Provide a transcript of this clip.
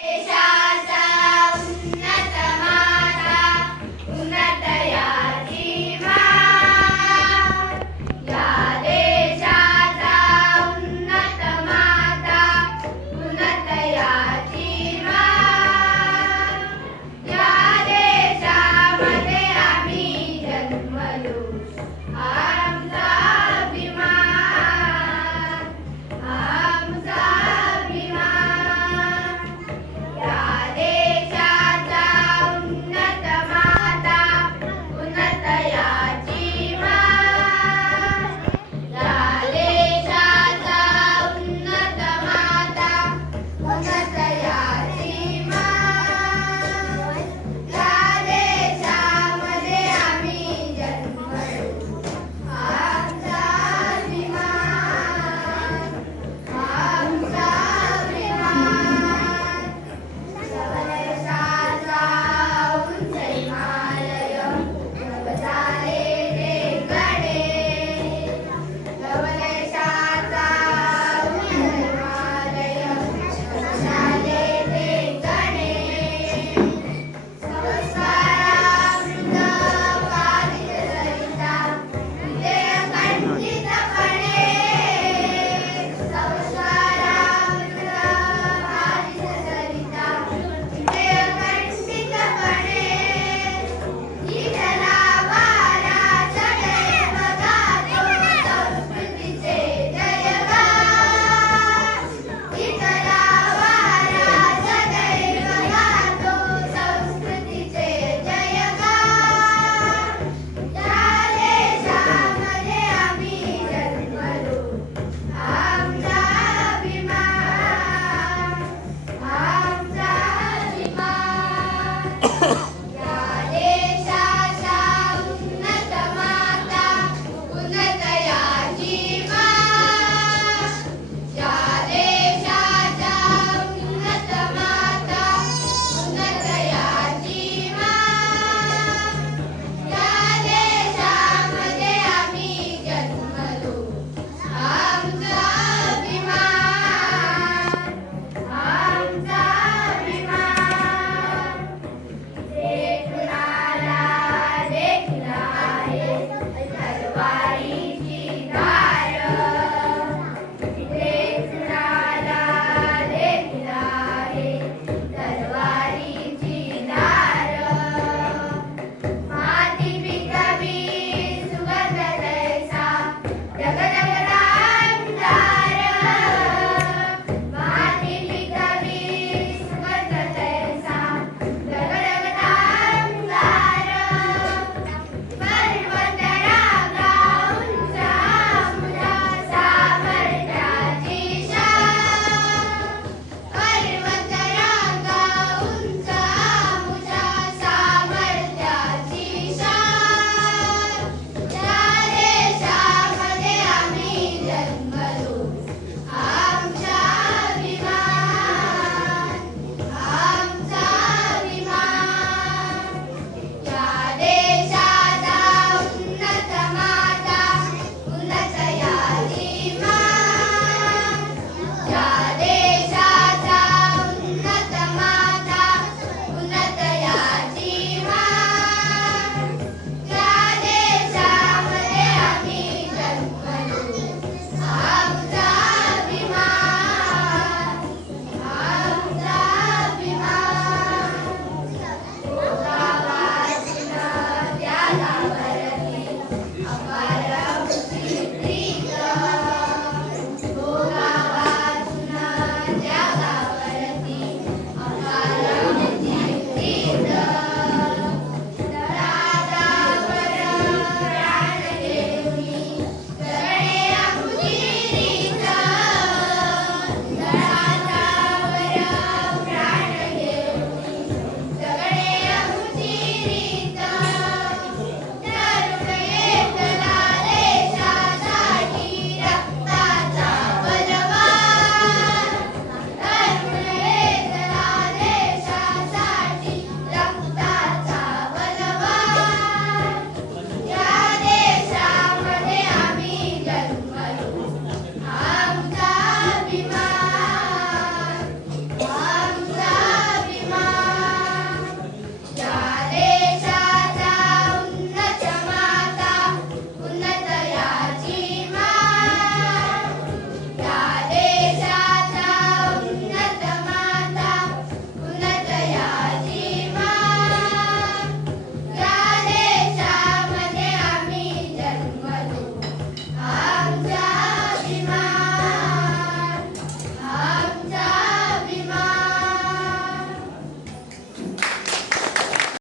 Asia.